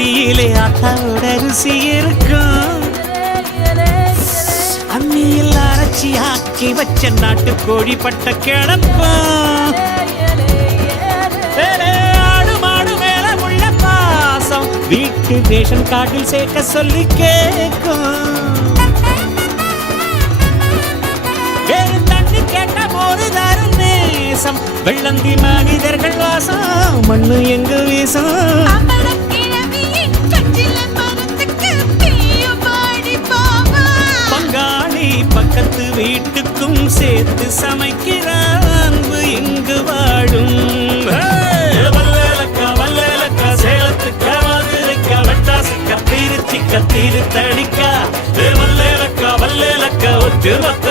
ரொட்டியிலே ஆத்தாவோட ருசி இருக்கும். அம்மியில் அரைச்சி ஆக்கி வச்ச நாட்டு கோழி பட்ட கிளப்பம். ஆடு மாடு மேல உள்ள பாசம் வீட்டு ரேஷன் கார்டில் சேர்க்க சொல்லி கேட்கும். தண்ணி கேட்ட போது தரும் நேசம் வெள்ளந்தி மனிதர்கள் வாசம் மண்ணு எங்க வீசம். பங்காளி பக்கத்து வீட்டுக்கும் சேர்த்து சமைக்கிற அன்பு இங்கு வாழும். வல்லேலக்கா வல்லேலக்கா சேலத்துக்கா மதுரைக்கா வெட்டாசிக்கா திருச்சி கத்திரு தடிக்கா. வல்லேலக்கா வல்லேலக்கா ஒட்டு மொத்த